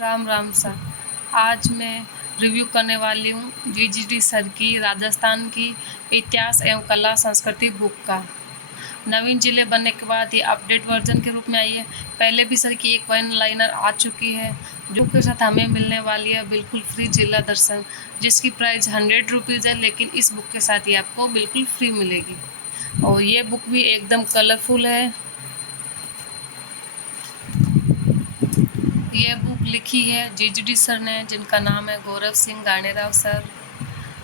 राम राम सा। आज मैं रिव्यू करने वाली हूँ जीजीडी सर की राजस्थान की इतिहास एवं कला संस्कृति बुक का। नवीन जिले बनने के बाद ये अपडेट वर्जन के रूप में आई है। पहले भी सर की एक वन लाइनर आ चुकी है जो के साथ हमें मिलने वाली है बिल्कुल फ्री जिला दर्शन, जिसकी प्राइस 100 रुपीज़ है, लेकिन इस बुक के साथ ये आपको बिल्कुल फ्री मिलेगी। और ये बुक भी एकदम कलरफुल है। ये बुक लिखी है जीजीडी सर ने, जिनका नाम है गौरव सिंह गानेराव सर,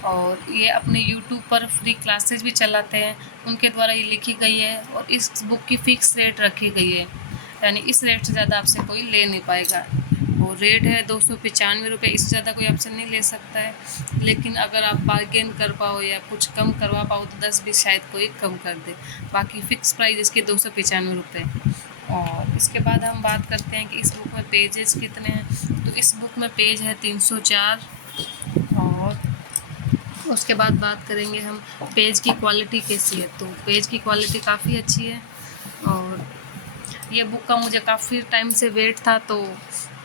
और ये अपने यूट्यूब पर फ्री क्लासेस भी चलाते हैं, उनके द्वारा ये लिखी गई है। और इस बुक की फ़िक्स रेट रखी गई है, यानी इस रेट से ज़्यादा आपसे कोई ले नहीं पाएगा। और रेट है 295 रुपये, इससे ज़्यादा कोई आपसे नहीं ले सकता है। लेकिन अगर आप बार्गेन कर पाओ या कुछ कम करवा पाओ तो 10-20 शायद कोई कम कर दे। बाकी फ़िक्स प्राइस इसके 295 रुपये। और इसके बाद हम बात करते हैं कि इस बुक में पेजेस कितने हैं। तो इस बुक में पेज है 304। और उसके बाद बात करेंगे हम पेज की क्वालिटी कैसी है। तो पेज की क्वालिटी काफ़ी अच्छी है। और ये बुक का मुझे काफ़ी टाइम से वेट था, तो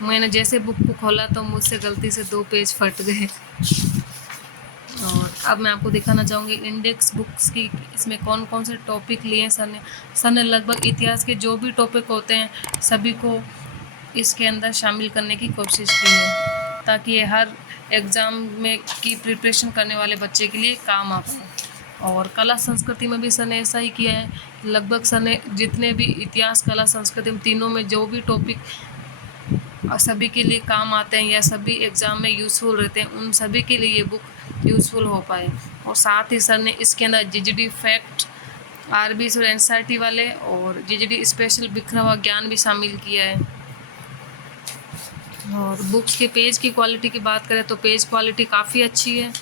मैंने जैसे बुक को खोला तो मुझसे गलती से 2 पेज फट गए। और अब मैं आपको दिखाना चाहूँगी इंडेक्स बुक्स की, इसमें कौन कौन से टॉपिक लिए हैं सर ने लगभग इतिहास के जो भी टॉपिक होते हैं सभी को इसके अंदर शामिल करने की कोशिश की है, ताकि ये हर एग्ज़ाम में की प्रिपरेशन करने वाले बच्चे के लिए काम आ पाए। और कला संस्कृति में भी सर ने ऐसा ही किया है। लगभग सर ने जितने भी इतिहास कला संस्कृति में तीनों में जो भी टॉपिक सभी के लिए काम आते हैं या सभी एग्ज़ाम में यूज़फुल रहते हैं, उन सभी के लिए ये बुक यूज़फुल हो पाए। और साथ ही सर ने इसके अंदर जीजीडी फैक्ट, आरबीएस और एनसीईआरटी वाले और जीजीडी स्पेशल बिखरा हुआ ज्ञान भी शामिल किया है। और बुक्स के पेज की क्वालिटी की बात करें तो पेज क्वालिटी काफ़ी अच्छी है।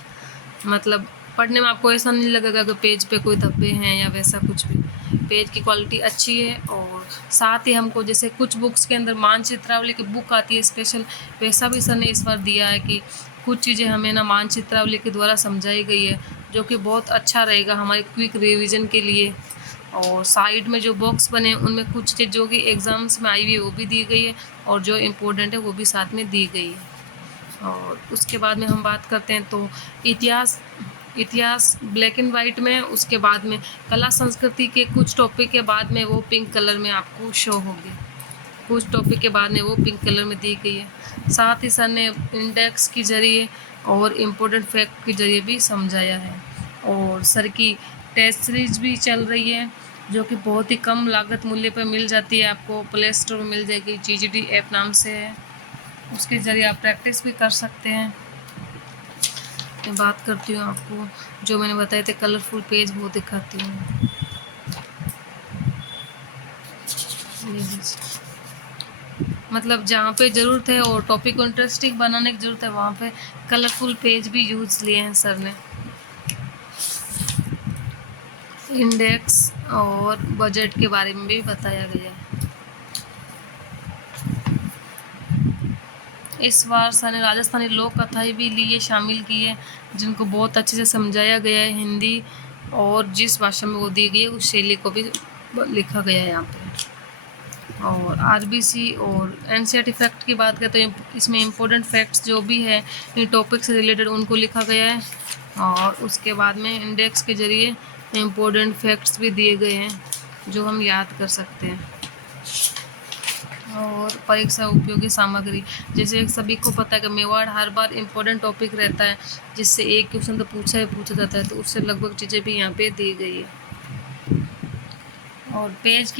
मतलब पढ़ने में आपको ऐसा नहीं लगेगा कि पेज पे कोई धब्बे हैं या वैसा कुछ भी। पेज की क्वालिटी अच्छी है। और साथ ही हमको जैसे कुछ बुक्स के अंदर मानचित्रावली की बुक आती है स्पेशल, वैसा भी सर ने इस बार दिया है कि कुछ चीज़ें हमें ना मानचित्रावली के द्वारा समझाई गई है, जो कि बहुत अच्छा रहेगा हमारे क्विक रिविज़न के लिए। और साइड में जो बॉक्स बने हैं उनमें कुछ चीज़ जो कि एग्ज़ाम्स में आई हुई है वो भी दी गई है, और जो इम्पोर्टेंट है वो भी साथ में दी गई है। और उसके बाद में हम बात करते हैं तो इतिहास ब्लैक एंड वाइट में, उसके बाद में कला संस्कृति के कुछ टॉपिक के बाद में वो पिंक कलर में आपको शो होगी, कुछ टॉपिक के बाद में वो पिंक कलर में दी गई है। साथ ही सर ने इंडेक्स के ज़रिए और इम्पोर्टेंट फैक्ट के ज़रिए भी समझाया है। और सर की टेस्ट सीरीज भी चल रही है, जो कि बहुत ही कम लागत मूल्य पर मिल जाती है, आपको प्ले स्टोर में मिल जाएगी। जीजीडी ऐप नाम से है, उसके ज़रिए आप प्रैक्टिस भी कर सकते हैं। मैं बात करती हूँ आपको जो मैंने बताए थे कलरफुल पेज वो दिखाती हूँ। मतलब जहाँ पे ज़रूरत है और टॉपिक को इंटरेस्टिंग बनाने की ज़रूरत है वहाँ पे कलरफुल पेज भी यूज़ लिए हैं सर ने। इंडेक्स और बजट के बारे में भी बताया गया है। इस बार सर ने राजस्थानी लोक कथाएँ भी लिए शामिल की है, जिनको बहुत अच्छे से समझाया गया है हिंदी, और जिस भाषा में वो दी गई है उस शैली को भी लिखा गया है यहाँ पे। और आरबीसी और एनसीईआरटी फैक्ट की बात करें तो इसमें इम्पोर्टेंट फैक्ट्स जो भी है इन टॉपिक से रिलेटेड उनको लिखा गया है। और उसके बाद में इंडेक्स के ज़रिए इम्पोर्टेंट फैक्ट्स भी दिए गए हैं जो हम याद कर सकते हैं। और परीक्षा उपयोगी सामग्री, जैसे सभी को पता है कि मेवाड़ हर बार इम्पोर्टेंट टॉपिक रहता है, जिससे एक क्वेश्चन तो पूछा जाता है, तो उससे लगभग चीज़ें भी यहाँ पे दी गई है। और पेज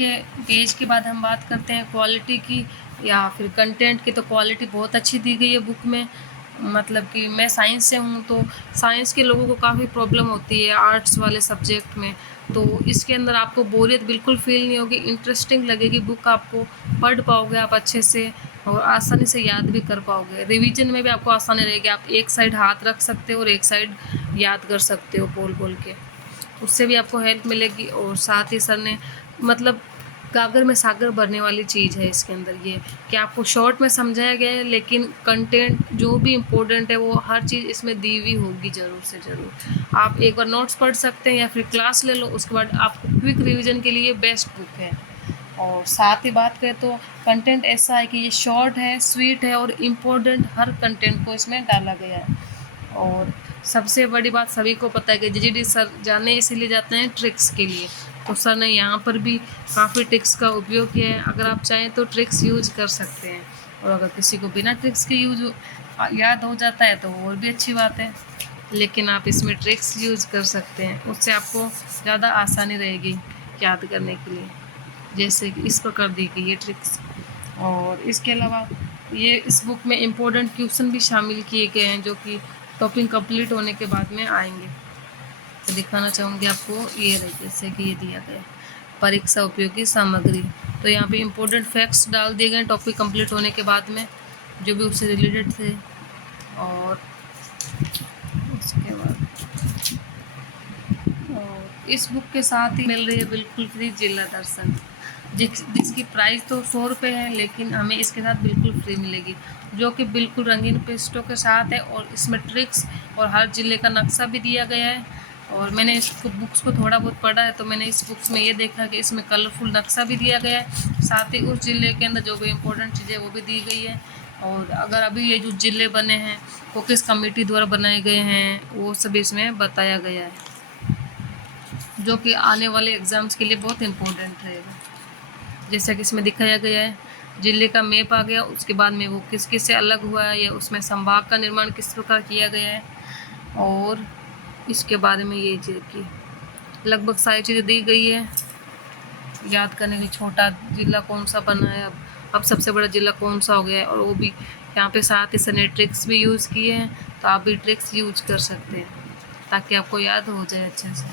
के बाद हम बात करते हैं क्वालिटी की या फिर कंटेंट की। तो क्वालिटी बहुत अच्छी दी गई है बुक में। मतलब कि मैं साइंस से हूँ, तो साइंस के लोगों को काफ़ी प्रॉब्लम होती है आर्ट्स वाले सब्जेक्ट में, तो इसके अंदर आपको बोरियत बिल्कुल फील नहीं होगी, इंटरेस्टिंग लगेगी बुक, आपको पढ़ पाओगे आप अच्छे से और आसानी से याद भी कर पाओगे। रिवीजन में भी आपको आसानी रहेगी, आप एक साइड हाथ रख सकते हो और एक साइड याद कर सकते हो बोल के, उससे भी आपको हेल्प मिलेगी। और साथ ही सर ने मतलब गागर में सागर भरने वाली चीज़ है इसके अंदर, ये कि आपको शॉर्ट में समझाया गया है, लेकिन कंटेंट जो भी इम्पोर्टेंट है वो हर चीज़ इसमें दी हुई होगी ज़रूर से ज़रूर। आप एक बार नोट्स पढ़ सकते हैं या फिर क्लास ले लो, उसके बाद आपको क्विक रिवीजन के लिए बेस्ट बुक है। और साथ ही बात करें तो कंटेंट ऐसा है कि ये शॉर्ट है, स्वीट है और इम्पोर्टेंट हर कंटेंट को इसमें डाला गया है। और सबसे बड़ी बात सभी को पता है कि जीजीडी सर जाने इसीलिए जाते हैं ट्रिक्स के लिए, तो सर ने यहाँ पर भी काफ़ी ट्रिक्स का उपयोग किया है। अगर आप चाहें तो ट्रिक्स यूज कर सकते हैं, और अगर किसी को बिना ट्रिक्स के यूज याद हो जाता है तो और भी अच्छी बात है, लेकिन आप इसमें ट्रिक्स यूज कर सकते हैं, उससे आपको ज़्यादा आसानी रहेगी याद करने के लिए। जैसे कि इस पर कर दी गई ये ट्रिक्स। और इसके अलावा ये इस बुक में इम्पोर्टेंट क्वेश्चन भी शामिल किए गए हैं जो कि टॉपिक कंप्लीट होने के बाद में आएंगे। तो दिखाना चाहूँगी आपको, ये रहे जैसे कि ये दिया गया परीक्षा उपयोगी सामग्री। तो यहाँ पे इम्पोर्टेंट फैक्ट्स डाल दिए गए टॉपिक कंप्लीट होने के बाद में, जो भी उससे रिलेटेड थे। और उसके बाद और इस बुक के साथ ही मिल रही है बिल्कुल फ्री जिला दर्शन, जिसकी प्राइस तो 100 रुपये है, लेकिन हमें इसके साथ बिल्कुल फ्री मिलेगी, जो कि बिल्कुल रंगीन पेस्टों के साथ है। और इसमें ट्रिक्स और हर ज़िले का नक्शा भी दिया गया है। और मैंने इसको बुक्स को थोड़ा बहुत पढ़ा है, तो मैंने इस बुक्स में ये देखा कि इसमें कलरफुल नक्शा भी दिया गया है, साथ ही उस ज़िले के अंदर जो भी इम्पोर्टेंट चीज़ें वो भी दी गई है। और अगर अभी ये जो ज़िले बने हैं वो किस कमेटी द्वारा बनाए गए हैं वो सभी इसमें बताया गया है, जो कि आने वाले एग्ज़ाम्स के लिए बहुत इम्पोर्टेंट रहेगा। जैसा कि इसमें दिखाया गया है, जिले का मैप आ गया, उसके बाद में वो किस किस से अलग हुआ है या उसमें संभाग का निर्माण किस प्रकार किया गया है, और इसके बारे में ये चीज़ की लगभग सारी चीज़ें दी गई है। याद करने की छोटा जिला कौन सा बना है, अब सबसे बड़ा जिला कौन सा हो गया है, और वो भी यहाँ पे साथ ही सने ट्रिक्स भी यूज़ किए हैं, तो आप भी ट्रिक्स यूज कर सकते हैं ताकि आपको याद हो जाए अच्छे से।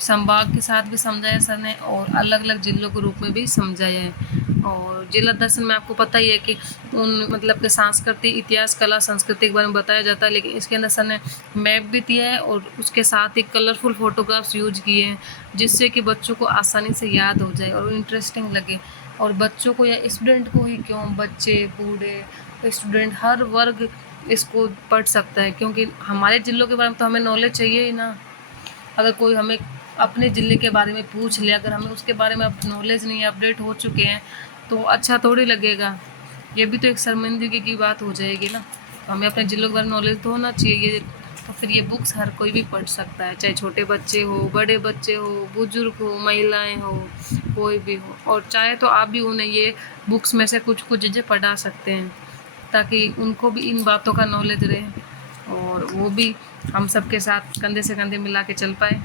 संभाग के साथ भी समझाया सर ने, और अलग अलग जिलों के रूप में भी समझाया है। और जिला दर्शन में आपको पता ही है कि उन मतलब के सांस्कृतिक, इतिहास, कला, संस्कृति के बारे में बताया जाता है, लेकिन इसके अंदर सर ने मैप भी दिया है और उसके साथ ही कलरफुल फोटोग्राफ्स यूज किए हैं, जिससे कि बच्चों को आसानी से याद हो जाए और इंटरेस्टिंग लगे। और बच्चों को या स्टूडेंट को ही क्यों, बच्चे, बूढ़े, स्टूडेंट, हर वर्ग इसको पढ़ सकता है, क्योंकि हमारे जिलों के बारे में तो हमें नॉलेज चाहिए ही ना। अगर कोई हमें अपने ज़िले के बारे में पूछ ले, अगर हमें उसके बारे में अब नॉलेज नहीं, अपडेट हो चुके हैं, तो अच्छा थोड़ी लगेगा, ये भी तो एक शर्मिंदगी की बात हो जाएगी ना। तो हमें अपने ज़िलों के बारे में नॉलेज तो होना चाहिए। तो फिर ये बुक्स हर कोई भी पढ़ सकता है, चाहे छोटे बच्चे हो, बड़े बच्चे हो, बुजुर्ग हो, महिलाएं हो, कोई भी हो। और चाहे तो आप भी उन्हें ये बुक्स में से कुछ कुछ चीज़ें पढ़ा सकते हैं, ताकि उनको भी इन बातों का नॉलेज रहे और वो भी हम सबके साथ कंधे से कंधे मिला के चल पाए।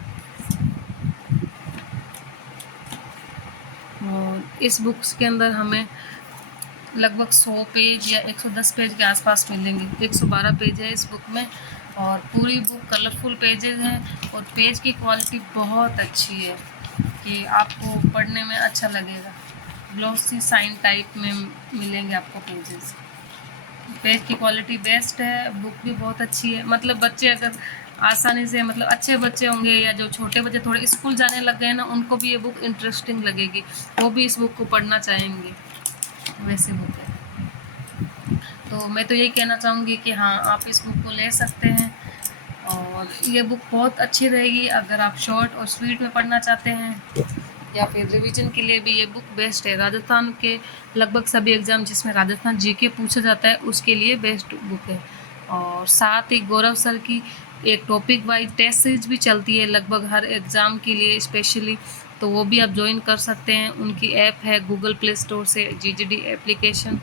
और इस बुक्स के अंदर हमें लगभग 100 पेज या 110 पेज के आसपास मिलेंगे। 112 पेज है इस बुक में, और पूरी बुक कलरफुल पेजेस हैं, और पेज की क्वालिटी बहुत अच्छी है कि आपको पढ़ने में अच्छा लगेगा। ग्लॉसी साइन टाइप में मिलेंगे आपको पेजेस। पेज की क्वालिटी बेस्ट है, बुक भी बहुत अच्छी है। मतलब बच्चे अगर आसानी से, मतलब अच्छे बच्चे होंगे या जो छोटे बच्चे थोड़े स्कूल जाने लग गए ना, उनको भी ये बुक इंटरेस्टिंग लगेगी, वो भी इस बुक को पढ़ना चाहेंगे, वैसे बुक है। तो मैं तो यही कहना चाहूँगी कि हाँ, आप इस बुक को ले सकते हैं, और ये बुक बहुत अच्छी रहेगी अगर आप शॉर्ट और स्वीट में पढ़ना चाहते हैं, या फिर रिवीजन के लिए भी ये बुक बेस्ट है। राजस्थान के लगभग सभी एग्ज़ाम जिसमें राजस्थान जीके पूछा जाता है उसके लिए बेस्ट बुक है। और साथ ही गौरव सर की एक टॉपिक वाइज टेस्ट सीरीज भी चलती है लगभग हर एग्ज़ाम के लिए स्पेशली, तो वो भी आप ज्वाइन कर सकते हैं। उनकी ऐप है गूगल प्ले स्टोर से, जीजीडी एप्लीकेशन,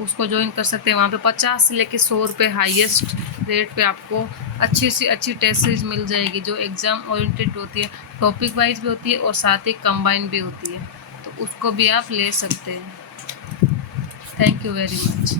उसको ज्वाइन कर सकते हैं। वहाँ पे 50 से लेकर 100 रुपये हाईएस्ट रेट पे आपको अच्छी से अच्छी टेस्ट सीरीज मिल जाएगी, जो एग्ज़ाम ओरिएंटेड होती है, टॉपिक वाइज भी होती है और साथ ही कंबाइन भी होती है, तो उसको भी आप ले सकते हैं। Thank you very much.